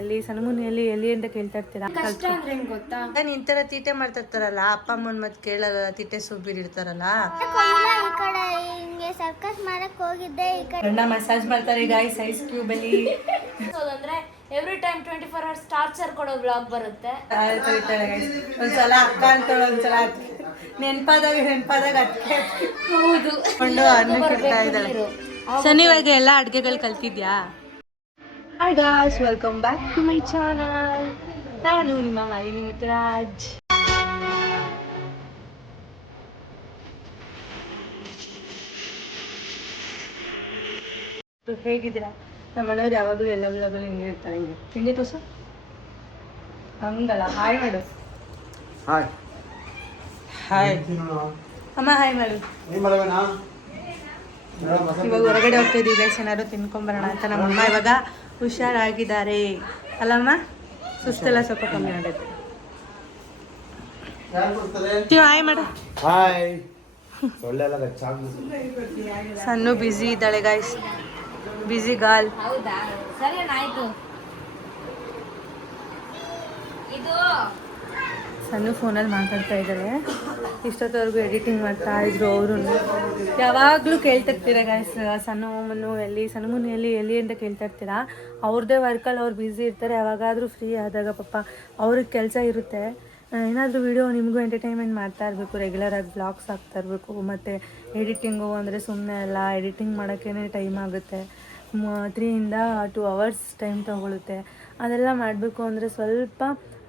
ಎಲ್ಲಿ ಸಣ್ಣಮುನ್ನು ಎಲ್ಲಿ ಎಲ್ಲಿ ಅಂತ ಕೇಳ್ತಾ ಇರ್ತೀರಾ. ಕಷ್ಟ ಅಂದ್ರೆ ಹೆಂಗ್ ಗೊತ್ತಾ, ನಿನ್ ತರ ತೀಟೆ ಮಾಡ್ತಾ ಇರ್ತಾರಲ್ಲ ಅಪ್ಪ ಅಮ್ಮನ್ ಮತ್ ಕೇಳಲ್ಲ, ತೀಟೆ ಸುಬ್ಬೀರ್ ಇರ್ತಾರಲ್ಲ. ಸರ್ಕಸ್ ಮಾಡಕ್ ಹೋಗಿದ್ದೆ, ಈ ಕಡೆ ಗಂಡ ಮಸಾಜ್ ಮಾಡ್ತಾರೆ ಗಾಯ್ಸ್ ಐಸ್ ಕ್ಯೂಬ್ ಅಲ್ಲಿ. ಅಂದ್ರೆ ಎವ್ರಿ ಟೈಮ್ 24 hours ಟಾರ್ಚರ್ ಕೊಡೋ ಬ್ಲಾಗ್ ಬರುತ್ತೆ. ಒಂದ್ಸಲ ಅಕ್ಕ ಅಂತೇಳಿ ಒಂದ್ಸಲ ನೆನ್ಪಾದಾಗ ಅದಕ್ಕೆ ಹೌದು ಕೊಂಡು ಅನ್ನ ಕೊಡ್ತಾ ಇದ್ದಾಳೆ. ಶನಿವಾಗ ಎಲ್ಲ ಅಡ್ಗೆಗಳು ಕಲ್ತಿದ್ಯಾ? Hi guys, welcome back to my channel. ನಾನು ನಿಮ್ಮ ಮಾಲಿನಿ ಮುತ್ತರಾಜ್. ಹೇಗಿದ್ದೀರಾ? ನಮ್ಮ ಮನೆಯವ್ರು ಯಾವಾಗಲೂ ಎಲ್ಲ ಬ್ಲಾಗಲ್ಲಿ ಹಿಂಗೆ ಇರ್ತಾರೆ. ಹಿಂಗೆ ತೋರ್ಸು, ಹಂಗಲ್ಲ. ಹಾಯ್ ಮಾಡು. ಹಾಯ್ ಹಾಯ್ ಅಮ್ಮ, ಹಾಯ್ ಮಾಡು. ಇವಾಗ ಹೊರಗಡೆ ಹೋಗ್ತಾ ಇದೀವಿ ಗೈಸ್, ಏನಾದ್ರು ತಿನ್ಕೊಂಬರೋಣ ಅಂತ. ನಮ್ಮಮ್ಮ ಇವಾಗ ಹುಷಾರಾಗಿದ್ದಾರೆ ಅಲ್ಲಮ್ಮ, ಸುಸ್ತೆಲ್ಲ ಸ್ವಲ್ಪ ಕಮ್ಮಿ ಆಗೈತೆ. ಹಾಯ್ ಮಾಡು. ಹಾಯ್. ಸಣ್ಣ ಬ್ಯುಸಿ ಇದ್ದಾಳೆ ಗೈಸ್, ಬ್ಯುಸಿ ಗಾಲ್. ಹೌದಾ, ಸರಿ ಆಯ್ತು. ಇದು ಸಣ್ಣ ಫೋನಲ್ಲಿ ಮಾತಾಡ್ತಾ ಇದ್ದಾರೆ. ಇಷ್ಟೊತ್ತವರೆಗೂ ಎಡಿಟಿಂಗ್ ಮಾಡ್ತಾ ಇದ್ರು ಅವರು. ಯಾವಾಗಲೂ ಕೇಳ್ತಾ ಇರ್ತೀರಾ ಗೈಸ್, ಸಣ್ಣಮುನ್ನು ಎಲ್ಲಿ ಅಂತ ಕೇಳ್ತಾ ಇರ್ತೀರಾ. ಅವ್ರದ್ದೇ ವರ್ಕಲ್ಲಿ ಅವ್ರು ಬ್ಯುಸಿ ಇರ್ತಾರೆ. ಯಾವಾಗಾದರೂ ಫ್ರೀ ಆದಾಗ ಪಾಪ ಅವ್ರಿಗೆ ಕೆಲಸ ಇರುತ್ತೆ. ಏನಾದರೂ ವಿಡಿಯೋ ನಿಮಗೂ ಎಂಟರ್ಟೈನ್ಮೆಂಟ್ ಮಾಡ್ತಾ ಇರಬೇಕು, ರೆಗ್ಯುಲರಾಗಿ ಬ್ಲಾಗ್ಸ್ ಆಗ್ತಾ ಇರಬೇಕು. ಮತ್ತು ಎಡಿಟಿಂಗು ಅಂದರೆ ಸುಮ್ಮನೆ ಅಲ್ಲ, ಎಡಿಟಿಂಗ್ ಮಾಡೋಕ್ಕೇ ಟೈಮ್ ಆಗುತ್ತೆ. 3 to 2 hours ಟೈಮ್ ತೊಗೊಳುತ್ತೆ. ಅದೆಲ್ಲ ಮಾಡಬೇಕು ಅಂದರೆ ಸ್ವಲ್ಪ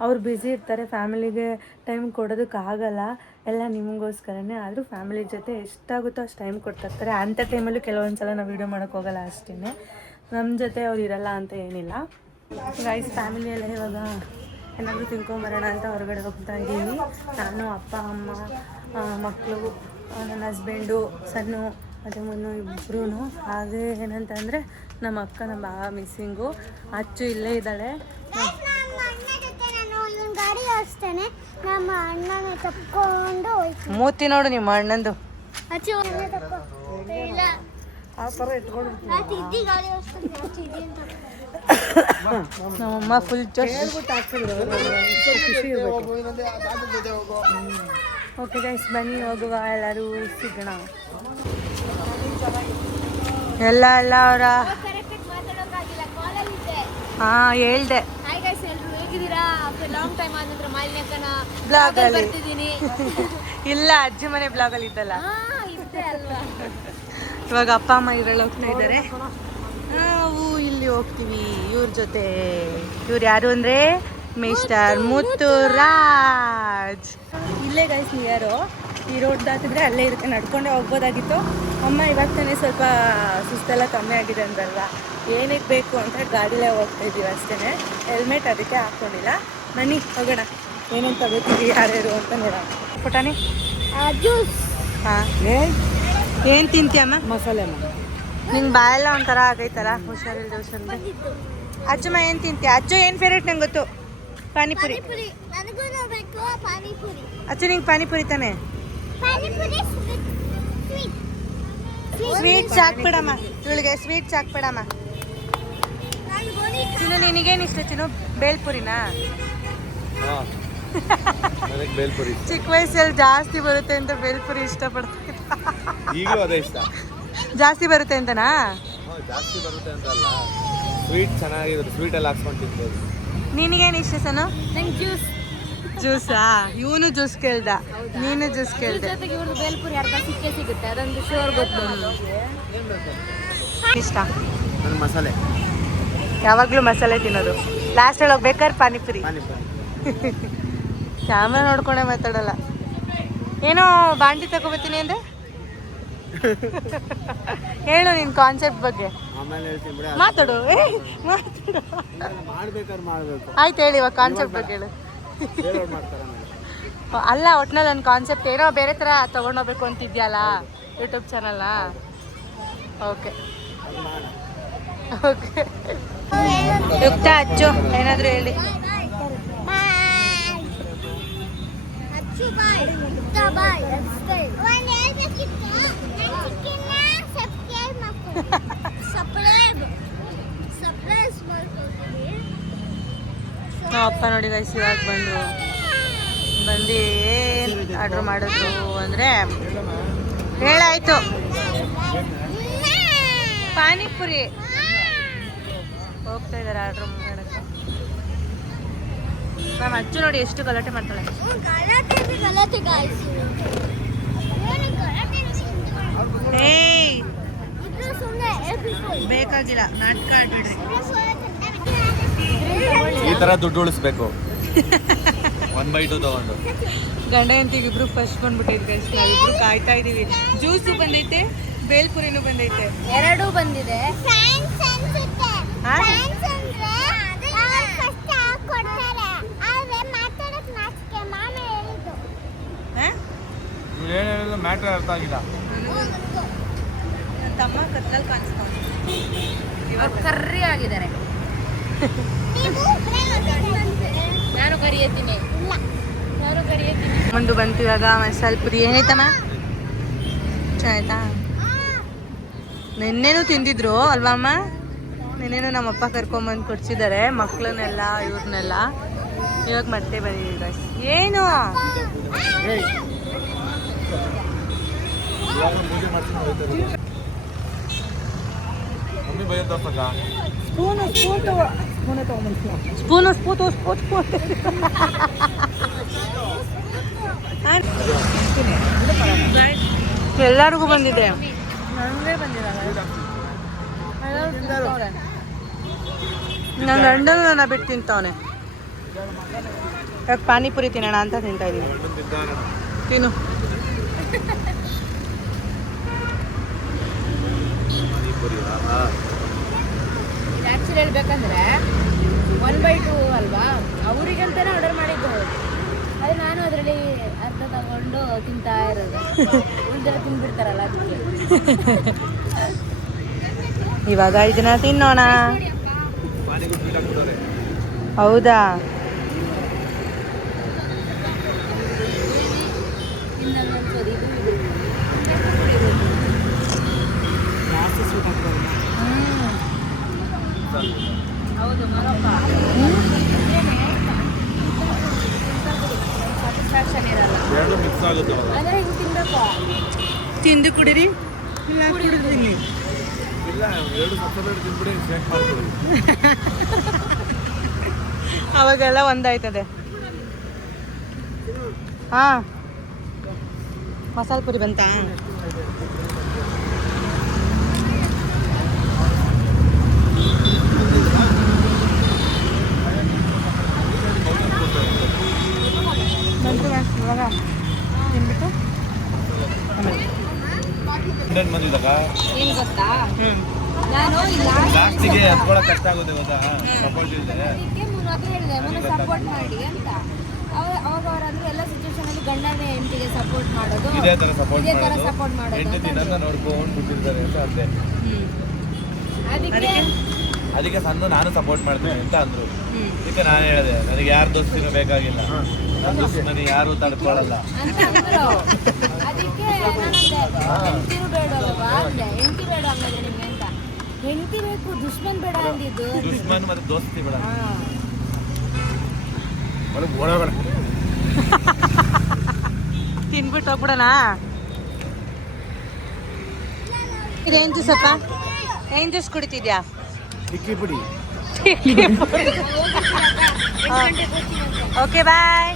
ಅವ್ರು ಬ್ಯುಸಿ ಇರ್ತಾರೆ, ಫ್ಯಾಮಿಲಿಗೆ ಟೈಮ್ ಕೊಡೋದಕ್ಕಾಗಲ್ಲ. ಎಲ್ಲ ನಿಮಗೋಸ್ಕರನೇ. ಆದರೂ ಫ್ಯಾಮಿಲಿ ಜೊತೆ ಎಷ್ಟಾಗುತ್ತೋ ಅಷ್ಟು ಟೈಮ್ ಕೊಡ್ತಾಯಿರ್ತಾರೆ. ಅಂಥ ಟೈಮಲ್ಲೂ ಕೆಲವೊಂದು ಸಲ ನಾವು ವೀಡಿಯೋ ಮಾಡೋಕ್ಕೋಗಲ್ಲ ಅಷ್ಟೇ. ನಮ್ಮ ಜೊತೆ ಅವ್ರು ಇರಲ್ಲ ಅಂತ ಏನಿಲ್ಲ ಗೈಸ್. ಫ್ಯಾಮಿಲಿಯೆಲ್ಲ ಇವಾಗ ಏನಾದರೂ ತಿನ್ಕೊಂಬರೋಣ ಅಂತ ಹೊರಗಡೆ ಹೋಗ್ತಾ ಇದ್ದೀವಿ. ನಾನು, ಅಪ್ಪ, ಅಮ್ಮ, ಮಕ್ಕಳು, ನನ್ನ ಹಸ್ಬೆಂಡು, ಸಣ್ಣ ಮತ್ತು ಮುನ್ನು ಇಬ್ಬರೂ. ಹಾಗೆ ಏನಂತಂದರೆ ನಮ್ಮ ಅಕ್ಕ, ನಮ್ಮ ಬಾವ ಮಿಸ್ಸಿಂಗು. ಅಚ್ಚು ಇಲ್ಲೇ ಇದ್ದಾಳೆ. ಗಾಡಿ ಓಡಿಸ್ತೇನೆ, ನಮ್ಮ ಅಣ್ಣನ ತಪ್ಕೊಂಡು ಹೋಯ್ತು. ಮೂತಿ ನೋಡು ನಿಮ್ಮ ಅಣ್ಣಂದು. ನಮ್ಮಮ್ಮ ಫುಲ್ ಓಕೆ ಗೈಸ್, ಬನ್ನಿ ಹೋಗುವ, ಎಲ್ಲರೂ ಸಿಗೋಣ. ಎಲ್ಲ ಅವರ ಹಾಂ ಹೇಳ್ದೆ ಬ್ಲಾಗಲ್ಲಿ ಇಲ್ಲ, ಅಜ್ಜಿ ಮನೆ ಬ್ಲಾಗಲ್ಲಿ ಇದ್ದಲ್ಲ. ಇವಾಗ ಅಪ್ಪ ಅಮ್ಮ ಇದ್ರಲ್ಲಿ ಹೋಗ್ತಾ ಇದ್ದಾರೆ. ನಾವು ಇಲ್ಲಿ ಹೋಗ್ತೀವಿ ಇವ್ರ ಜೊತೆ. ಇವ್ರು ಯಾರು ಅಂದರೆ ಮಿಸ್ಟರ್ ಮುತ್ತುರಾಜ್. ಇಲ್ಲೇ ಗೈಸ್ ನಿಯರು. ಈ ರೋಡ್ ದಾಟಿದ್ರೆ ಅಲ್ಲೇ ಇರುತ್ತೆ, ನಡ್ಕೊಂಡೆ ಹೋಗ್ಬೋದಾಗಿತ್ತು. ಅಮ್ಮ ಇವಾಗ ತಾನೇ ಸ್ವಲ್ಪ ಸುಸ್ತೆಲ್ಲ ಕಮ್ಮಿ ಆಗಿದೆ ಅಂದಲ್ವ, ಏನಕ್ಕೆ ಬೇಕು ಅಂತ ಗಾಡಿಲೇ ಹೋಗ್ತಾ ಇದ್ದೀವಿ ಅಷ್ಟೇ. ಹೆಲ್ಮೆಟ್ ಅದಕ್ಕೆ ಹಾಕ್ಕೊಂಡಿಲ್ಲ. ಬನ್ನಿ ಹೋಗೋಣ, ಏನೇನು ತಗೋತೀವಿ ಯಾರ್ಯಾರು ಅಂತ ನೋಡೋಣ. ಪುಟಾಣಿ ಜ್ಯೂಸ್. ಹಾಂ, ಏನು ತಿಂತೀಯಮ್ಮ? ಮಸಾಲೆ. ನಿಂಗೆ ಬಾಯೆಲ್ಲ ಒಂಥರ ಆಗೈತಲ್ಲ, ಹುಷಾರಿಲ್ಲ ಹುಷಾರಿಲ್ಲ. ಅಜ್ಜಮ್ಮ ಏನು ತಿಂತೀಯ? ಅಜ್ಜು ಏನು ಫೇವ್ರೇಟ್ ನಂಗೆ ಗೊತ್ತು, ಪಾನಿಪುರಿ. ಅಜ್ಜು ನಿಂಗೆ ಪಾನಿಪುರಿ ತಾನೆ? ಸ್ವೀಟ್ಸ್ ಹಾಕ್ಬಿಡಮ್ಮ ಇವಳಿಗೆ, ಸ್ವೀಟ್ಸ್ ಹಾಕ್ಬಿಡಮ್ಮ. ಚಿನ್ನು ನಿನಗೇನು ಇಷ್ಟ ಚಿನ್ನು? ಬೇಲ್ಪುರಿನಾ? ಚಿಕ್ಕ ವಯಸ್ಸಲ್ಲಿ ಜಾಸ್ತಿ ಬರುತ್ತೆ ಅಂತ ಬೇಲ್ಪುರಿ ಇಷ್ಟಪಡ್ತೀನಿ. ಈಗಲೂ ಅದೇ ಇಷ್ಟ. ಜಾಸ್ತಿ ಬರುತ್ತೆ ಅಂತನಾ? ಜಾಸ್ತಿ ಬರುತ್ತೆ ಅಂತ ಅಲ್ಲ, ಸ್ವೀಟ್ ಚೆನ್ನಾಗಿರುತ್ತೆ, ಸ್ವೀಟ್ ಎಲ್ಲ ಹಾಕ್ಸ್ಕೊಂಡು ತಿನ್ಬೋದು. ನಿನಗೇನು ಇಷ್ಟ ಸನು? ನಂಗೆ ಜ್ಯೂಸ್. ಜ್ಯೂಸಾ? ಇವನು ಜ್ಯೂಸ್ ಕೇಳ್ದ, ನೀನು ಜ್ಯೂಸ್ ಕೇಳ್ದೆ. ಜೊತೆಗೆ ಇವ್ರದ್ದು ಬೇಲ್ಪುರಿ ಅರ್ಧ ಸಿಗುತ್ತೆ, ಅದೊಂದು ಶೋರ್ ಗೊತ್ತು. ಇಷ್ಟ ನನ್ನ ಮಸಾಲೆ. ಯಾವಾಗಲೂ ಮಸಾಲೆ ತಿನ್ನೋದು. ಲಾಸ್ಟಲ್ಲಿ ಹೋಗ್ಬೇಕಾದ್ರೆ ಪಾನಿಪುರಿ. ಕ್ಯಾಮ್ರಾ ನೋಡ್ಕೊಂಡೆ ಮಾತಾಡಲ್ಲ. ಏನೋ ಬಾಂಡಿ ತಗೋಬತ್ತೀನಿ ಅಂದರೆ ಹೇಳು ನಿನ್ನ ಕಾನ್ಸೆಪ್ಟ್ ಬಗ್ಗೆ. ಆಮೇಲೆ ಹೇಳ್ತೀನಿ ಬಿಡಿ. ಮಾತಾಡು, ಮಾತಾಡು. ಮಾಡ್ಬೇಕಾದ್ರೆ ಮಾಡಬೇಕು. ಆಯ್ತು ಹೇಳಿ, ಇವಾಗ ಕಾನ್ಸೆಪ್ಟ್ ಬಗ್ಗೆ ಹೇಳು. ಅಲ್ಲ, ಒಟ್ನಲ್ಲಿ ನನ್ನ ಕಾನ್ಸೆಪ್ಟ್ ಏನೋ ಬೇರೆ ಥರ ತೊಗೊಂಡೋಗ್ಬೇಕು ಅಂತಿದ್ಯಲ್ಲ ಯೂಟ್ಯೂಬ್ ಚಾನಲ್ನ. Okay okay. ಯುಕ್ತ ಅಚ್ಚು ಏನಾದರೂ ಹೇಳಿ. ಅಪ್ಪ ನೋಡಿ ಗೈಸ್ ಇವಾಗ ಬಂದು ಏನು ಆರ್ಡ್ರ್ ಮಾಡಿದ್ರು ಅಂದರೆ ಹೇಳಾಯ್ತು ಪಾನಿಪುರಿ ಹೋಗ್ತಾ ಇದ್ದಾರೆ ಆರ್ಡ್ರ್ ಮಾಡೋಕ್ಕೆ. ಮ್ಯಾಮ್ ಅಚ್ಚು ನೋಡಿ ಎಷ್ಟು ಗಲಾಟೆ ಮಾಡ್ತಾಳೆ. ಗಲಾಟೆ guys. ಏಯ್ ಇದು ಸುಮ್ಮನೆ ಬೇಕಾಗಿಲ್ಲ ನಾಟಕ ಆಡ್ಬಿಡ್ರಿ. ಈ ತರ ದುಡ್ಡು ಉಳಿಸ್ಬೇಕು 1/2 ತಗೊಂಡು. ಗಂಡ ಹೆಂಡತಿಗೆ ಇಬ್ರು ಫಸ್ಟ್ ಬಂದ್ಬಿಟ್ಟೈತೆ ಗೈಸ್. ನಾವಿಬ್ರು ಕಾಯ್ತಾ ಇದೀವಿ. ಜ್ಯೂಸು ಬಂದೈತೆ, ಬೇಲ್ಪುರಿನೂ ಬಂದೈತೆ. ಎರಡೂ ಬಂದಿದೆ. ಫ್ಯಾನ್ಸ್ ಅನ್ಸುತ್ತೆ. ಹಾ? ಫ್ಯಾನ್ಸ್ ಅಂದ್ರೆ ಅವ್ರು ಫಸ್ಟ್ ಕೊಡ್ತಾರೆ. ಆದ್ರೆ ಮಾತಾಡಕ್ ನಾಚಿಕೆ ಮಾಮ ಹೇಳಿದ್ದು. ನೀವು ಏನು ಹೇಳಿದ್ರು ಮ್ಯಾಟ್ರ್ ಅರ್ಥ ಆಗಿಲ್ಲ. ನನ್ನ ತಮ್ಮ ಕತ್ಲಲ್ಲಿ ಕಾಣಿಸ್ತಾನೆ ಇವಾಗ ಕರ್ರಿ ಆಗಿದ್ದಾರೆ. ನೀವು ನಾನು ಕರಿಯತ್ತೀನಿ. ಇಲ್ಲ. ನಾನು ಕರಿಯತ್ತೀನಿ. ಮುಂದೆ ಬಂತು ಇವಾಗ ಮಸಾಲೆ ಪುರಿ. ಏನಾಯ್ತಮ್ಮ ಚೆನ್ನಾಯ್ತಾ? ನಿನ್ನೆನೂ ತಿಂದಿದ್ರು ಅಲ್ವಾ ಅಮ್ಮ? ನಿನ್ನೆನೂ ನಮ್ಮಪ್ಪ ಕರ್ಕೊಂಬಂದು ಕೊಡ್ಸಿದ್ದಾರೆ ಮಕ್ಳನ್ನೆಲ್ಲ ಇವ್ರನ್ನೆಲ್ಲ. ಇವಾಗ ಮತ್ತೆ ಬಂದಿದ್ದೀವಿ. ಏನು ಮಮ್ಮಿ ಭಯ ತಪ್ಪಕ್ಕ ಸ್ಪೂನು ಎಲ್ಲರಿಗೂ ಬಂದಿದೆ. ನನಗೆ ಬಂದಿಲ್ಲ. ನನ್ನ ಗಂಡನು ನನ್ನ ಬಿಟ್ಟು ತಿಂತವನೆ. ಇವಾಗ ಪಾನಿಪುರಿ ತಿನ್ನೋಣ ಅಂತ ತಿಂತಾ ಇದೀನಿ. ತಿನ್ನು. ಆ್ಯಕ್ಚುಲಿ ಹೇಳ್ಬೇಕಂದ್ರೆ 1/2 ಅಲ್ವಾ, ಅವರಿಗಂತಾನೆ ಆರ್ಡರ್ ಮಾಡಿದ್ದು. ಅದು ನಾನು ಅದರಲ್ಲಿ ಅರ್ಧ ತಗೊಂಡು ತಿಂತಾ ಇರೋದು. ಉಳಿದ್ರೆ ತಿಂದ್ಬಿಡ್ತಾರಲ್ಲ ಅದಕ್ಕೆ. ಇವಾಗ ಇದನ್ನ ತಿನ್ನೋಣ. ಹೌದಾ? ಹೌದು ಮರಪ್ಪ. ಸ್ಯಾಟಿಸ್ಫ್ಯಾಕ್ಷನ್ ಇರಲ್ಲ. ಎರಡು ಮಿಕ್ಸ್ ಆಗುತ್ತೆ ಆದರೆ ಹಿಂಗೆ ತಿನ್ಬೇಕು. ತಿಂದು ಕುಡೀರಿ. ಇಲ್ಲ ಕುಡಿದೀನಿ. ಇಲ್ಲ ಎರಡು ಸಪ್ರೇಟ್ ತಿಂದ್ಬಿಡಿ ಶೇಕ್ ಮಾಡ್ಕೊಳ್ಳಿ. ಅವಾಗೆಲ್ಲ ಒಂದಾಯ್ತದೆ. ಹಾ ಮಸಾಲೆ ಪುರಿ ಬಂತಾ? ಇವಾಗ ತಿನ್ಬಿಟ್ಟು ಇನ್ನೇನು ಬಂದಿದ್ದಾಗ ಏನು ಗೊತ್ತಾ, ನಾನು ಇಲ್ಲ ಲಾಸ್ಟಿಗೆ ಎತ್ಕೊಳ್ಳೋಕೆ ಕಷ್ಟ ಆಗುತ್ತೆ ಗೊತ್ತಾ. ಸಪೋರ್ಟ್ ಇಲ್ದರೆ ಅದಕ್ಕೆ ಮುನ್ನತ್ರ ಹೇಳಿದೆ ಮುನ್ನ ಸಪೋರ್ಟ್ ಮಾಡಿ ಅಂತ. ಅವಾಗ ಅವರಂದ್ರೆ ಎಲ್ಲ ಸಿಚುವೇಶನ್ ಅಲ್ಲಿ ಗಂಡನೇ ಹೆಂಡತಿಗೆ ಸಪೋರ್ಟ್ ಮಾಡೋದು, ಇದೇ ಥರ ಸಪೋರ್ಟ್ ಇದೇ ತರ ಸಪೋರ್ಟ್ ಮಾಡೋದು ಹೆಂಡತಿ ಅಂತ ದಿನ ನೋಡ್ಕೊಂಡು ಬಿಟ್ಟಿರ್ತಾರೆ ಅಂತ ಅಂದೆ. ಅದಕ್ಕೆ ಸಣ್ಣ ನಾನು ಸಪೋರ್ಟ್ ಮಾಡ್ತೀನಿ ಅಂತ ಅಂದ್ರು. ಅದಕ್ಕೆ ನಾನು ಹೇಳಿದೆ ನನಗೆ ಯಾರ ದೋಸ್ತಿನೂ ಬೇಕಾಗಿಲ್ಲ, ನನ್ನ ದೋಸ್ತಿನ ಯಾರು ತಡ್ಕೊಳ್ಳಲ್ಲ ಅಂತ ಅಂದ್ರು. ಅದಕ್ಕೆ ಹೆಂಡತಿನೂ ಬೇಡಲ್ವಾ ಅಂದೆ. ಹೆಂಡತಿ ಬೇಡ ಅನ್ನೋದು ನಿಮ್ಗೆ ಅಂತ. ಹೆಂಡತಿ ಬೇಕು, ದುಶ್ಮನ್ ಬೇಡ ಅಂದಿದ್ದು. ದುಶ್ಮನ್ ಮತ್ತೆ ದೋಸ್ತಿ ಬೇಡ. ಒಳಗಡೆ ತಿನ್ಬಿಟ್ಟು ಹೋಗ್ಬಿಡೋಣ. ಇದೇನು ಜ್ಯೂಸಪ್ಪ? ಏನು ಜ್ಯೂಸ್ ಕುಡಿತಿದ್ಯಾ? ಟಿಕ್ಕಿ ಪುಡಿ. Okay bye.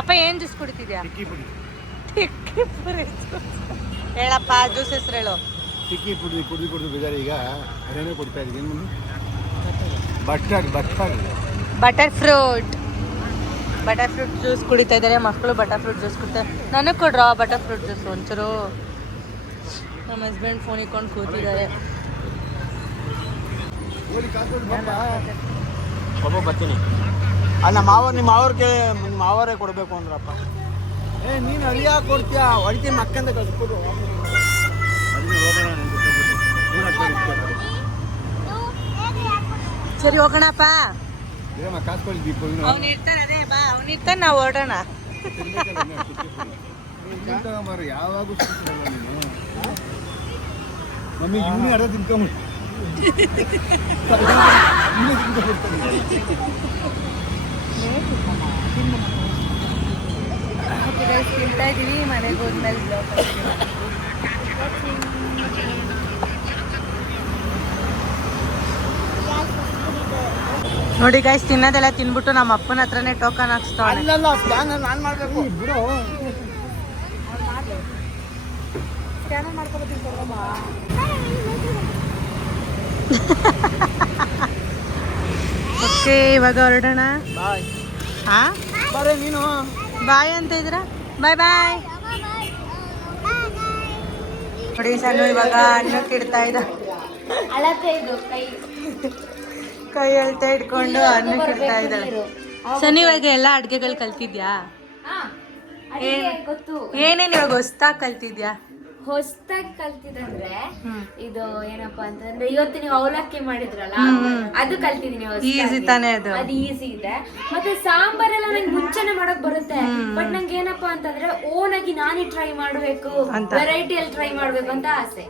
ಅಪ್ಪ ಏನು ಜ್ಯೂಸ್ ಕುಡಿತಿದ್ಯಾ? ಟಿಕ್ಕಿ ಪುಡಿ. ಟಿಕ್ಕಿ ಪುರಿ. ಹೇಳಪ್ಪ ಜ್ಯೂಸ್ ಹೆಸರು ಹೇಳು. ಟಿಕ್ಕಿ ಪುಡಿ ಕುಡಿದು ಬೇಜಾರು. ಈಗ ಅದೇನೇ ಕೊಡ್ತಾ ಇದ್ದೀನಿ. ಏನು mummy? Butter butter fruit juice ಕುಡಿತಾ ಇದ್ದಾರೆ ಮಕ್ಕಳು. ಬಟರ್ ಫ್ರೂಟ್ ಜ್ಯೂಸ್ ಕುಡಿತಾರೆ. ನನಗೆ ಕೊಡ್ರ ಬಟರ್ ಫ್ರೂಟ್ ಜ್ಯೂಸ್ ಒಂಚೂರು. ನಮ್ಮ ಹಸ್ಬೆಂಡ್ ಫೋನ್ ಇಟ್ಕೊಂಡು ಕೂತಿದ್ದಾರೆ. ಪಾಪ ಬರ್ತೀನಿ. ಅಲ್ಲ ನಿಮ್ಮ ಮಾವರೇ ಕೊಡಬೇಕು ಅಂದ್ರಪ್ಪ. ನೀನು ಅಳಿಯ ಕೊಡ್ತೀಯಾ? ಹೊಡಿತೀನಿ ಮಕ್ಕಂದ ಕಳ್ಸ್ಕೊಡು. ಸರಿ ಹೋಗೋಣಪ್ಪ. ಕಾಸ್ಕೊಳ್ಬೇಕು. ಅವ್ನು ಇರ್ತಾನೆ. ಅದೇ ಬಾ, ಅವ್ನು ಇರ್ತಾನೆ, ನಾವು ಓಡೋಣ. ಯಾವಾಗೂ ನೀನು ಮಮ್ಮಿ ಇವನೇ ಅರ್ಧ ತಿನ್ಕೊಂಬಿಡು. ತಿಂತಾ ಇದೀವಿ, ಮನೆಗೆ ಹೋದ್ಮೇಲೆ ಬ್ಲಾಗ್ ನೋಡಿ ಗೈಸ್, ತಿನ್ನೋದೆಲ್ಲ ತಿನ್ಬಿಟ್ಟು ನಮ್ಮ ಅಪ್ಪನ ಹತ್ರನೇ ಟೋಕನ್ ಹಾಕ್ಸ್ತಾಳೆ. ಅಲ್ಲಲ್ಲ ಸ್ಕ್ಯಾನ್ ನಾನು ಮಾಡಬೇಕು ಬಿಡು. ಓಕೆ, ಇವಾಗ ಹೊರಡೋಣ. ಬಾಯ್. ಹಾ, ಬರೇ ನೀನು. ಬಾಯ್ ಅಂತ ಇದ್ರ. ಬಾಯ್ ಬಾಯ್. ನೋಡಿ ಸಣ್ಣ ಇವಾಗ ಅನ್ನಕ್ಕೆ ಇಡ್ತಾ ಇದ್ದ. ಅಳತೆ ಇದು ಕೈ ಅಳ್ತಾ ಇಟ್ಕೊಂಡು ಅನ್ನಕ್ಕೆ ಇಡ್ತಾ ಇದ್ದಾಳೆ. ಸಣ್ಣ ಇವಾಗ ಎಲ್ಲ ಅಡ್ಗೆಗಳು ಕಲ್ತಿದ್ಯಾ? ಗೊತ್ತು. ಏನೇನು ಇವಾಗ ಹೊಸ್ದಾಗಿ ಕಲ್ತಿದ್ಯಾ? ಹೊಸ್ದಾಗಿ ಕಲ್ತಿದಂದ್ರೆ ಇದು ಏನಪ್ಪಾ ಅಂತಂದ್ರೆ ಇವತ್ತು ನೀವು ಅವಲಕ್ಕಿ ಮಾಡಿದ್ರಲ್ಲ, ಅದು ಕಲ್ತಿದೀನಿ. ಈಸಿ ತಾನೇ ಅದು? ಅದು ಈಸಿ ಇದೆ. ಮತ್ತೆ ಸಾಂಬಾರೆಲ್ಲ ನಂಗೆ ಮುಂಚೆನೆ ಮಾಡಕ್ ಬರುತ್ತೆ. ಬಟ್ ನಂಗೆ ಏನಪ್ಪಾ ಅಂತಂದ್ರೆ ಓನ್ ಆಗಿ ನಾನೇ ಟ್ರೈ ಮಾಡ್ಬೇಕು, ವೆರೈಟಿಯಲ್ಲಿ ಟ್ರೈ ಮಾಡ್ಬೇಕು ಅಂತ ಆಸೆ.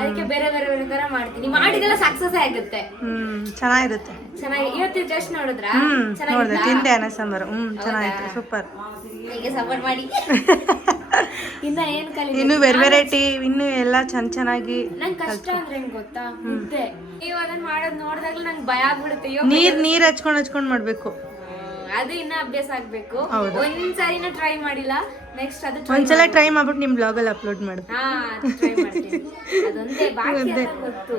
ಅದಕ್ಕೆ ಬೇರೆ ಬೇರೆ ಬೇರೆ ತರ ಮಾಡ್ತೀನಿ. ಮಾಡಿದೆಲ್ಲ ಸಕ್ಸಸ್ ಆಗುತ್ತೆ. ಚೆನ್ನಾಗಿರುತ್ತೆ. ಚೆನ್ನಾಗಿ ಇವತ್ತು ಜಸ್ಟ್ ನೋಡಿದ್ರ ನೋಡಿದೆ, ತಿಂದೆ ಅನ್ನ ಸಾಂಬಾರು. ಚೆನ್ನಾಗಿತ್ತು, ಸೂಪರ್. ಹೀಗೆ ಸಪೋರ್ಟ್ ಮಾಡಿ. ಇನ್ನ ಏನ್ ಕಲಿ ಇನ್ನು ವೆರೈಟಿ, ಇನ್ನು ಎಲ್ಲ ಚೆನ್ನಾಗಿ. ನಂಗೆ ಕಷ್ಟ ಅಂದ್ರೆ ಹೆಂಗ್ ಗೊತ್ತಾ, ಮುದ್ದೆ. ನೀವು ಅದನ್ನ ಮಾಡೋದ್ ನೋಡಿದಾಗ್ಲೂ ನಂಗೆ ಭಯ ಆಗ್ಬಿಡುತ್ತೆ. ನೀರ್ ಹಚ್ಕೊಂಡ್ ಮಾಡ್ಬೇಕು. ಅದು ಇನ್ನ ಅಭ್ಯಾಸ ಆಗ್ಬೇಕು. ಒಂದ್ಸರಿನ ಟ್ರೈ ಮಾಡಿಲ್ಲ. ನೆಕ್ಸ್ಟ್ ಅದು ಒಂದ್ಸಲ ಟ್ರೈ ಮಾಡ್ಬಿಟ್ಟು ನಿಮ್ ಬ್ಲಾಗ್ ಅಲ್ಲಿ ಅಪ್ಲೋಡ್ ಮಾಡು. ಟ್ರೈ ಮಾಡ್ತೀನಿ. ಅದೊಂದೇ ಬಾಕಿ ಎಲ್ಲ ಗೊತ್ತು.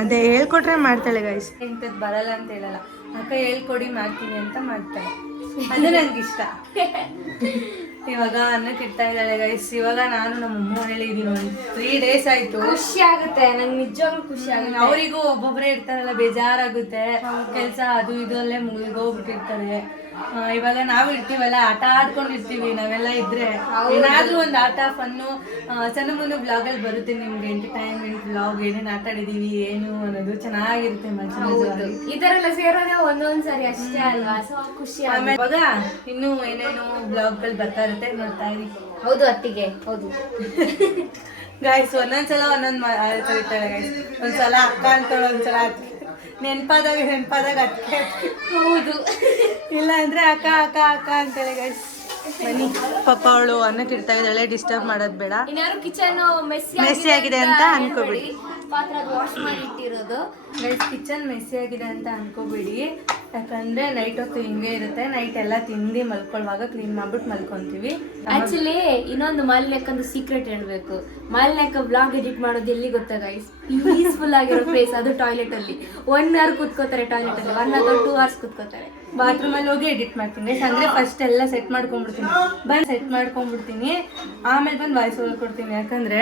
ಅದೇ ಹೇಳ್ಕೊಟ್ರೆ ಮಾಡ್ತಾಳೆ ಗೈಸ್. ಇಂಥದ್ದು ಬರಲ್ಲ ಅಂತ ಹೇಳಲ್ಲ, ಅಕ್ಕ ಹೇಳ್ಕೊಡಿ ಮಾಡ್ತೀನಿ ಅಂತ ಮಾಡ್ತಾಳೆ. ಅದು ನಂಗೆ ಇಷ್ಟ. ಇವಾಗ ಅನ್ನಕ್ಕೆ ಇಡ್ತಾ ಇದ್ದಾಳೆ ಗೈಸ್. ಇವಾಗ ನಾನು ನಮ್ಮ ಅಮ್ಮ ಮನೇಲಿ ಇದೀನಿ. ಒಂದು 3 days ಆಯ್ತು. ಖುಷಿ ಆಗುತ್ತೆ ನಂಗೆ, ನಿಜವಾಗ್ಲೂ ಖುಷಿ ಆಗುತ್ತೆ. ಅವರಿಗೂ ಒಬ್ಬೊಬ್ಬರೇ ಇರ್ತಾರಲ್ಲ, ಬೇಜಾರಾಗುತ್ತೆ. ಕೆಲಸ ಅದು ಇದು ಅಲ್ಲೇ ಮುಗಿದೋಗ್ಬಿಟ್ಟಿರ್ತಾರೆ. ಇವಾಗ ನಾವು ಇರ್ತೀವಲ್ಲ, ಆಟ ಆಡ್ಕೊಂಡಿರ್ತೀವಿ ನಾವೆಲ್ಲ ಇದ್ರೆ. ಏನಾದ್ರೂ ಒಂದು ಆಟ ಫನ್ನು ಸಣ್ಣ ಮುಂದೆ ಬ್ಲಾಗ್ ಅಲ್ಲಿ ಬರುತ್ತೆ ನಿಮ್ಗೆ. ಎಂಟರ್ಟೈನ್ಮೆಂಟ್ ಬ್ಲಾಗ್, ಏನೇನು ಆಟ ಆಡಿದೀವಿ ಏನು ಅನ್ನೋದು ಚೆನ್ನಾಗಿರುತ್ತೆ. ಈ ತರ ಎಲ್ಲ ಸೇರೋದೇ ಒಂದೊಂದ್ಸರಿ ಅಷ್ಟೇ ಅಲ್ವಾ, ಸೊ ಖುಷಿ. ಆಮೇಲೆ ಇವಾಗ ಇನ್ನೂ ಏನೇನು ಬ್ಲಾಗ್ ಗಳು ಬರ್ತಾ ಇರುತ್ತೆ, ನೋಡ್ತಾ ಇರಿ. ಹೌದು ಅತ್ತಿಗೆ, ಹೌದು ಗೈಸ್. ಒಂದೊಂದ್ಸಲ ಒಂದೊಂದು ಕರೀತಾಳೆ ಗೈಸ್. ಒಂದ್ಸಲ ಅಕ್ಕ ಅಂತಾಳೆ, ಒಂದ್ಸಲ ನೆನ್ಪಾದಾಗ ಅದಕ್ಕೆ. ಹೌದು, ಇಲ್ಲ ಅಂದ್ರೆ ಅಕ್ಕ ಅಕ್ಕ ಅಕ್ಕ ಅಂತಾಳೆ ಗೈಸ್. ಬನ್ನಿ, ಪಾಪ ಅವಳು ಅನ್ನಕ್ಕೆ ಇಡ್ತಾ ಇದ್ದಾಳೆ, ಡಿಸ್ಟರ್ಬ್ ಮಾಡೋದು ಬೇಡ. ಇನ್ಯಾರು ಕಿಚನ್ ಮೆಸ್ಸಿ ಆಗಿದೆ ಅಂತ ಅನ್ಕೋಬೇಡಿ. ಪಾತ್ರ ವಾಶ್ ಮಾಡಿ ಇಟ್ಟಿರೋದು. ಕಿಚನ್ ಮೆಸ್ಸಿ ಆಗಿದೆ ಅಂತ ಅನ್ಕೋಬೇಡಿ. ಯಾಕಂದ್ರೆ ನೈಟ್ ಹೊತ್ತು ಹಿಂಗೆ ಇರುತ್ತೆ. ನೈಟ್ ಎಲ್ಲ ತಿಂದು ಮಲ್ಕೊಳ್ಳುವಾಗ ಕ್ಲೀನ್ ಮಾಡ್ಬಿಟ್ಟು ಮಲ್ಕೊಂತೀವಿ. ಆಕ್ಚುಲಿ ಇನ್ನೊಂದು ಮಾಲಿನ್ಯಕ್ಕಂದು ಸೀಕ್ರೆಟ್ ಹೇಳ್ಬೇಕು. ಮಾಲಿನ್ಯಕ್ಕ ಬ್ಲಾಗ್ ಎಡಿಟ್ ಮಾಡೋದು ಎಲ್ಲಿ ಗೊತ್ತಾ ಗೈಸ್? ಪೀಸ್ಫುಲ್ ಆಗಿರೋ ಪ್ಲೇಸ್, ಅದು ಟಾಯ್ಲೆಟ್ ಅಲ್ಲಿ. 1 hour ಕೂತ್ಕೋತಾರೆ ಟಾಯ್ಲೆಟ್ ಅಲ್ಲಿ, 1 ಅಥವಾ 2 hours ಕೂತ್ಕೋತಾರೆ. ಬಾತ್ರೂಮ್ ಅಲ್ಲಿ ಹೋಗಿ ಎಡಿಟ್ ಮಾಡ್ತೀನಿ. ಅಂದ್ರೆ ಫಸ್ಟ್ ಎಲ್ಲ ಸೆಟ್ ಮಾಡ್ಕೊಂಡ್ಬಿಡ್ತೀನಿ. ಆಮೇಲೆ ಬಂದು ವಾಯ್ಸ್ ಓವರ್ ಕೊಡ್ತೀನಿ. ಯಾಕಂದ್ರೆ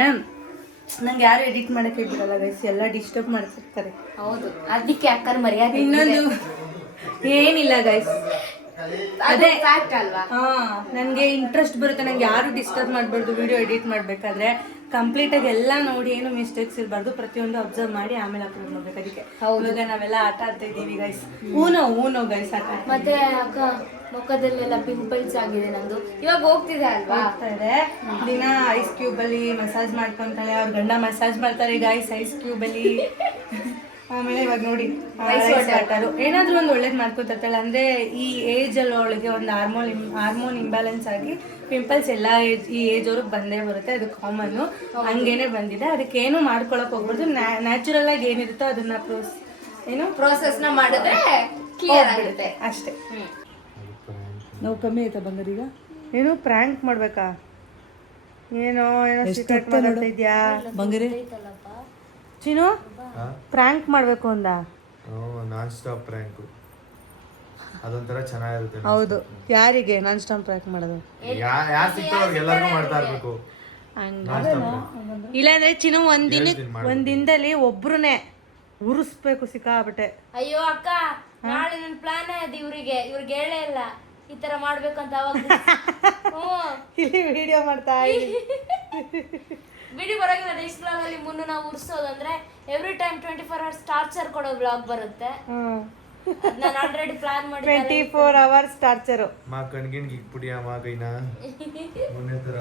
ನಂಗೆ ಯಾರು ಎಡಿಟ್ ಮಾಡಕ್ಕೆ ಬಿಡಲ್ಲ ಗೈಸ್, ಎಲ್ಲ ಡಿಸ್ಟರ್ಬ್ ಮಾಡ್ತಿರ್ತಾರೆ. ಹೌದು, ಅದಕ್ಕೆ ಅಕ್ಕನ ಮರ್ಯಾದೆ. ಇನ್ನೊಂದು ಏನಿಲ್ಲ ಗೈಸ್, ಅದೇ ಫ್ಯಾಕ್ಟ್ ಅಲ್ವಾ? ನನಗೆ ಇಂಟ್ರೆಸ್ಟ್ ಬರುತ್ತೆ. ನಂಗೆ ಯಾರು ಡಿಸ್ಟರ್ಬ್ ಮಾಡಬಾರ್ದು. ವಿಡಿಯೋ ಎಡಿಟ್ ಮಾಡಬೇಕಾದ್ರೆ ಕಂಪ್ಲೀಟ್ ಆಗಿ ಎಲ್ಲ ನೋಡಿ, ಏನು ಮಿಸ್ಟೇಕ್ಸ್ ಇರಬಾರ್ದು. ಪ್ರತಿಯೊಂದು ಅಬ್ಸರ್ವ್ ಮಾಡಿ ಆಮೇಲೆ ಅಪ್ಲೋಡ್ ಮಾಡ್ಬೇಕು. ಅದಕ್ಕೆ ಇವಾಗ ನಾವೆಲ್ಲ ಆಟ ಆಡ್ತಾ ಇದ್ದೀವಿ ಗೈಸ್. ಊನೋ ಗೈಸ್ ಆಟ. ಮತ್ತೆ ಅಕ್ಕ ಮುಖದಲ್ಲೆಲ್ಲ ಪಿಂಪಲ್ಸ್ ಆಗಿದೆ ನಂದು. ಇವಾಗ ಹೋಗ್ತಿದೆ ಅಲ್ವಾ? ಆಗ್ತಾಯಿದೆ. ದಿನ ಐಸ್ ಕ್ಯೂಬ್ ಅಲ್ಲಿ ಮಸಾಜ್ ಮಾಡ್ಕೊಂತಾಳೆ. ಅವ್ರ ಗಂಡ ಮಸಾಜ್ ಮಾಡ್ತಾರೆ ಗೈಸ್ ಐಸ್ ಕ್ಯೂಬ್ ಅಲ್ಲಿ. ಆಮೇಲೆ ಇವಾಗ ನೋಡಿ ವಾಟರು ಏನಾದ್ರೂ ಒಂದು ಒಳ್ಳೇದು ಮಾಡ್ಕೊತಾಳೆ. ಅಂದ್ರೆ ಈ ಏಜ್ ಅಲ್ಲಿ ಅವಳಿಗೆ ಒಂದು ಹಾರ್ಮೋನ್ ಇಂಬ್ಯಾಲೆನ್ಸ್ ಆಗಿ ಪಿಂಪಲ್ಸ್ ಎಲ್ಲ ಈ ಏಜ್ ಅವ್ರಿಗೆ ಬಂದೇ ಬರುತ್ತೆ. ಅದು ಕಾಮನ್ನು, ಹಂಗೇನೆ ಬಂದಿದೆ. ಅದಕ್ಕೆ ಏನು ಮಾಡ್ಕೊಳಕ್ ಹೋಗ್ಬಾರ್ದು. ನ್ಯಾಚುರಲ್ ಆಗಿ ಏನಿರುತ್ತೋ ಅದನ್ನ ಪ್ರೋಸೆಸ್ ನ ಮಾಡಿದ್ರೆ ಕ್ಲಿಯರ್ ಆಗುತ್ತೆ ಅಷ್ಟೇ. ನಾವು ಕಮ್ಮಿ ಆಯ್ತಾ ಬಂಗಾರೀಗ? ಏನು ಪ್ರ್ಯಾಂಕ್ ಮಾಡ್ಬೇಕಾ? ಏನೋ ಸೀಕ್ರೆಟ್ ಮಾತಾಡ್ತಾ ಇದ್ಯಾ ಬಂಗಾರಿ? ಚಿನ್ನು ಪ್ರ್ಯಾಂಕ್ ಮಾಡ್ಬೇಕು ಅಂದ. ನಾನ್ ಸ್ಟಾಪ್ ಪ್ರ್ಯಾಂಕ್ ಅದೊಂಥರ ಚೆನ್ನಾಗಿರುತ್ತೆ. ಹೌದು, ಯಾರಿಗೆ ನಾನ್ ಸ್ಟಾಪ್ ಪ್ರ್ಯಾಂಕ್ ಮಾಡೋದು? ಯಾರು ಸಿಕ್ತವ್ರಿಗೆ ಎಲ್ಲರಿಗೂ ಮಾಡ್ತಾ ಇರ್ಬೇಕು. ಇಲ್ಲಾಂದ್ರೆ ಚಿನ್ನು ಒಂದಿನದಲ್ಲಿ ಒಬ್ರುನೇ ಉರಿಸ್ಬೇಕು ಸಿಕ್ಕಾಬಿಟ್ಟೆ. ಅಯ್ಯೋ ಅಕ್ಕ, ನಾಳೆ ನನ್ನ ಪ್ಲಾನ್ ಇದೆ. ಇವ್ರಿಗೆ ಹೇಳೇ ಇಲ್ಲ ಈ ತರ ಮಾಡ್ಬೇಕಂತ. ಅವಾಗ ಇಲ್ಲಿ ವಿಡಿಯೋ ಮಾಡ್ತಾ ವಿಡಿಯೋ ಬರೋಗಿಲ್ಲ. ನೆಕ್ಸ್ಟ್ ಬ್ಲಾಗ್ ಅಲ್ಲಿ ಮುನ್ನು ನಾವು ಉರ್ಸೋದಂದ್ರೆ ಎವ್ರಿ ಟೈಮ್ 24 hours ಟಾರ್ಚರ್ ಕೊಡೋ ಬ್ಲಾಗ್ ಬರುತ್ತೆ. ನಾನು ಆಲ್ರೆಡಿ ಪ್ಲಾನ್ ಮಾಡಿ 24 hours ಟಾರ್ಚರ್. ಮಾ ಕಣ್ಗಿಣ್ಗೆ ಇಕ್ಬಿಟ್ಟಿಯಾ ಮಾ ಕೈನ ಮೊನ್ನೆ ತರ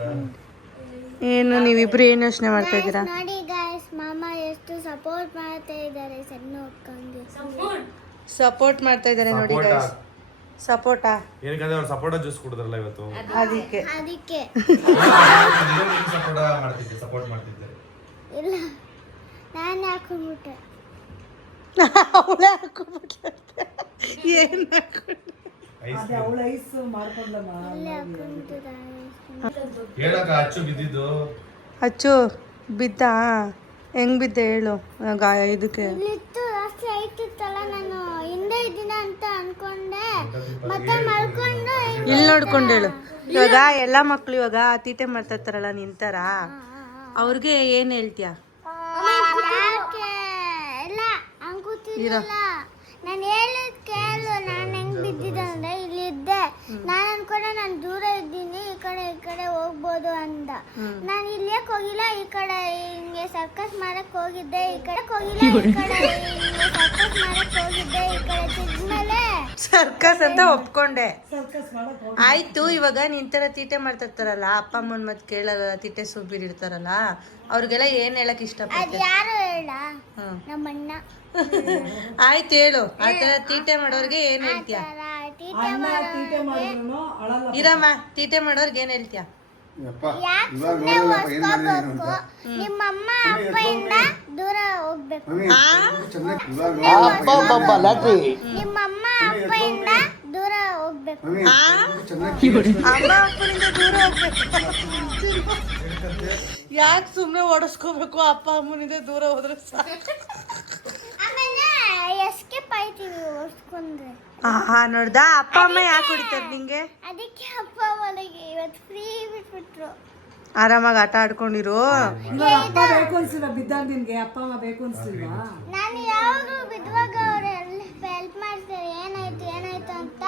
ಏನು ನೀವಿಬ್ರು ಏನು ಯೋಚನೆ ಮಾಡ್ತಾ ಇದ್ದೀರಾ? ನೋಡಿ ಗಾಯ್ಸ್, ಮಾಮ ಎಷ್ಟು ಸಪೋರ್ಟ್ ಮಾಡ್ತಾ ಇದ್ದಾರೆ ಸಣ್ಣ ಅಕ್ಕಂಗೆ. ಸಪೋರ್ಟ್ ಮಾಡ್ತಾ ಇದ್ದಾರೆ ನೋಡಿ ಗೈಸ್. ಸಪೋರ್ಟಾ? ಏನಕ್ಕಂದ್ರೆ ಅವ್ರು ಸಪೋರ್ಟ ಜ್ಯೂಸ್ ಕುಡಿದ್ರಲ್ಲ ಇವತ್ತು. ಅದಕ್ಕೆ ಸಪೋರ್ಟ್ ಮಾಡ್ತಿದ್ದೆ. ಇಲ್ಲ, ನಾನು ಹಾಕೊಂಡ್ಬಿಟ್ಟೆ. ಅವಳೇ ಹಾಕೊಂಡ್ಬಿಟ್ಲೆ. ಏನು ಹಾಕೊಂಡು ಇಲ್ಲೇ ಹಾಕೊಂಡ್ಬಿಟ್ಟಿದ್ದಾರೆ. ಹೇಳಕ್ಕ ಅಚ್ಚು ಬಿದ್ದಿದ್ದು. ಅಚ್ಚು ಬಿದ್ದ? ಹೆಂಗ್ ಬಿದ್ದೆ ಹೇಳು. ಇದಕ್ಕೆ ಇಲ್ಲಿತ್ತು ಜಾಸ್ತಿ ಐತಿತ್ತಲ್ಲ, ನಾನು ಹಿಂದೆ ಇದ್ದೀನ ಅಂತ ಅನ್ಕೊಂಡೆ, ಮತ್ತೆ ಮಲ್ಕೊಂಡು ಇಲ್ಲಿ ನೋಡ್ಕೊಂಡು ಹೇಳು. ಇವಾಗ ಎಲ್ಲ ಮಕ್ಳು ಇವಾಗ ತೀಟೆ ಮಾಡ್ತಾ ಇರ್ತಾರಲ್ಲ ನಿಂತಾರ, ಅವ್ರಿಗೆ ಏನ್ ಹೇಳ್ತೀಯ? ಯಾಕೆ ಎಲ್ಲ ಹಂಗ್ ಕೂತಿದ್ದಿಲ್ಲ. ನಾನು ಹೇಳಿದ್ ಕೇಳು. ನಾನು ಹೆಂಗ್ ಬಿದ್ದಿದ್ದೆ ಅಂದ್ರೆ ಇಲ್ಲಿ ಇದ್ದೆ. ನಾನು ಅನ್ಕೊಂಡೆ ನಾನು ದೂರ ಇದ್ದೀನಿ, ಈ ಕಡೆ ಹೋಗ್ಬೋದು ಅಂತ. ನಾನು ಇಲ್ಲೇ ಹೋಗಿಲ್ಲ, ಈ ಕಡೆ ಹಿಂಗೆ ಸರ್ಕಸ್ ಮಾಡಕ್ ಹೋಗಿದ್ದೆ. ಈ ಕಡೆ ಹೋಗಿಲ್ಲ, ಈ ಕಡೆ ಹಿಂಗೆ ಸರ್ಕಸ್ ಮಾಡಕ್ ಹೋಗಿದ್ದೆ. ಈ ಕಡೆ ತಿದ್ಮೇಲೆ ಸರ್ಕಸ್ ಅಂತ ಒಪ್ಕೊಂಡೆ. ಆಯ್ತು, ಇವಾಗ ನಿಂತರ ತೀಟೆ ಮಾಡ್ತಾ ಇರ್ತಾರಲ್ಲ, ಅಪ್ಪ ಅಮ್ಮನ್ ಮತ್ ಕೇಳಲ್ಲ, ತೀಟೆ ಸುಬ್ಬೀರ್ ಇರ್ತಾರಲ್ಲ, ಅವ್ರಿಗೆಲ್ಲ ಏನ್ ಹೇಳಕ್ ಅದ್ ಇಷ್ಟಪಡ್ತೀಯ? ಯಾರು ಹೇಳ? ನಮ್ಮಣ್ಣ. ಆಯ್ತು ಹೇಳು, ಆತರ ತೀಟೆ ಮಾಡೋರ್ಗೆ ಏನ್ ಹೇಳ್ತೀಯ? ಇರಮ್ಮ, ತೀಟೆ ಮಾಡೋರ್ಗೆ ಏನ್ ಹೇಳ್ತೀಯ? ಯಾಕೆ ಸುಮ್ಮನೆ ಒರ್ಸ್ಕೋಬೇಕು? ನಿಮ್ಮಮ್ಮ ಅಪ್ಪಯಿಂದ ದೂರ ಹೋಗ್ಬೇಕು. ನಿಮ್ಮಮ್ಮ ಅಪ್ಪಯಿಂದ ದೂರ ಹೋಗ್ಬೇಕು. ಅಮ್ಮ ಅಪ್ಪನಿಂದ ದೂರ ಹೋಗ್ಬೇಕು. ಯಾಕೆ ಸುಮ್ನೆ ಓಡಿಸ್ಕೋಬೇಕು? ಅಪ್ಪ ಅಮ್ಮನಿಂದ ದೂರ ಹೋದ್ರೆ ಸಾಕು. ಆಮೇಲೆ ಎಸ್ಕೇಪ್ ಆಯ್ತೀವಿ ಒರ್ಸ್ಕೊಂಡ್ರೆ. ನೋಡ್ದ, ಅಪ್ಪ ಅಮ್ಮ ಯಾಕೆ ಹೊಡಿತಾರೆ ನಿಂಗೆ? ಅದಕ್ಕೆ ಅಪ್ಪ ಅವಳಿಗೆ ಇವತ್ತು ಫ್ರೀ ಬಿಟ್ಬಿಟ್ರು. ಆರಾಮಾಗಿ ಆಟ ಆಡ್ಕೊಂಡಿರು. ನಾನು ಯಾವಾಗಲೂ ಬಿದ್ದಾಗ ಅವ್ರು ಹೆಲ್ಪ್ ಮಾಡ್ತಾರೆ. ಏನಾಯ್ತು ಅಂತ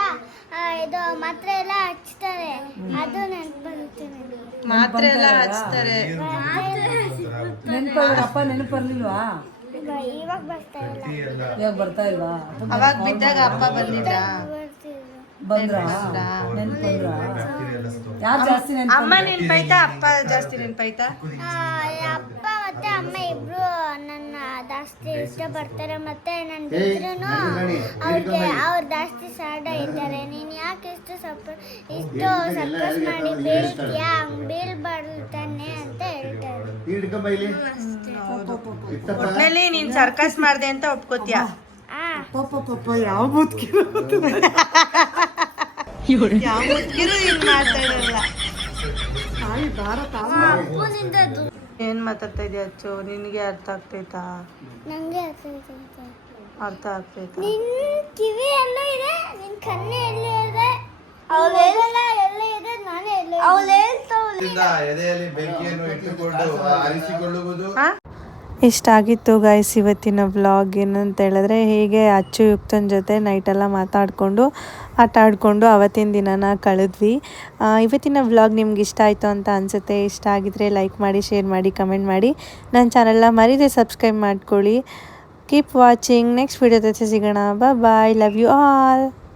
ಇದು ಮಾತ್ರ ಎಲ್ಲ ಹಚ್ತಾರೆ. ಅದು ನೆನ್ಪು ಬರುತ್ತೆ ನನಗೆ. ಮಾತ್ರೆ ಎಲ್ಲ ಹಚ್ತಾರೆ. ಇವಾಗ ಬರ್ತಾ ಇಲ್ಲ. ಅವಾಗ ಬಿದ್ದಾಗ ಅಪ್ಪ ಬಂದಿದ್ದ? ಅಮ್ಮ ನೆನ್ಪಾಯ್ತಾ ಅಪ್ಪ ಜಾಸ್ತಿ ನೆನ್ಪಾಯ್ತಾ? ಅಪ್ಪ ಮತ್ತೆ ಅಮ್ಮ ಇಬ್ರು ನನ್ನ ಜಾಸ್ತಿ ಇಷ್ಟಪಡ್ತಾರೆ. ಮತ್ತೆ ನಾನು ಬಿದ್ರೂ ಅವ್ರು ಜಾಸ್ತಿ ಸಾಡ ಇದ್ದಾರೆ. ನೀನು ಯಾಕೆ ಇಷ್ಟು ಸರ್ಕಸ್ ಮಾಡಿ ಬೀಳ್ತೀಯಾ? ಹಂಗ್ ಬೀಳ್ಬಾರ್ದು ತಾನೆ ಅಂತ ಹೇಳ್ತಾರೆ. ಒಟ್ನಲ್ಲಿ ನೀನ್ ಸರ್ಕಸ್ ಮಾಡ್ದೆ ಅಂತ ಒಪ್ಕೋತೀಯ? ಯಾವ ಮುದ್ಕಿರು ನೀನ್ ಮಾತಾಡಲ್ಲ. ಏನ್ ಮಾತಾಡ್ತಾ ಇದೀಯ ಅಚ್ಚು? ನಿನ್ಗೆ ಅರ್ಥ ಆಗ್ತೈತಾ? ನಂಗೆ ಅರ್ಥ ಆಗ್ತೈತಾ? ನಿನ್ ಕಿವಿ ಎಲ್ಲ ಇದೆ, ನಿನ್ ಕಣ್ಣು ಎಲ್ಲ ಇದೆ, ಅವಳೆಲ್ಲ ಎಲ್ಲ ಇದೆ, ನಾನೇ ಎಲ್ಲ ಅವಳು ಎದೆಯಲ್ಲಿ ಬೆಂಕಿಯನ್ನು ಇಟ್ಟುಕೊಂಡು ಅರಿಸಿಕೊಳ್ಳುವುದು. ಇಷ್ಟ ಆಗಿತ್ತು ಗೈಸ್ ಇವತ್ತಿನ ವ್ಲಾಗ್. ಏನಂತ ಹೇಳಿದ್ರೆ, ಹೀಗೆ ಅಚ್ಚು ಯುಕ್ತನ ಜೊತೆ ನೈಟೆಲ್ಲ ಮಾತಾಡಿಕೊಂಡು ಆಟ ಆಡಿಕೊಂಡು ಅವತ್ತಿನ ದಿನನ ಕಳೆದ್ವಿ. ಇವತ್ತಿನ ವ್ಲಾಗ್ ನಿಮ್ಗೆ ಇಷ್ಟ ಆಯಿತು ಅಂತ ಅನಿಸುತ್ತೆ. ಇಷ್ಟ ಆಗಿದ್ರೆ ಲೈಕ್ ಮಾಡಿ, ಶೇರ್ ಮಾಡಿ, ಕಮೆಂಟ್ ಮಾಡಿ. ನನ್ನ ಚಾನೆಲ್ನ ಮರೀದೆ ಸಬ್ಸ್ಕ್ರೈಬ್ ಮಾಡ್ಕೊಳ್ಳಿ. Keep watching. ನೆಕ್ಸ್ಟ್ ವಿಡಿಯೋ ಜೊತೆ ಸಿಗೋಣ. ಬಾಯ್. Love you all.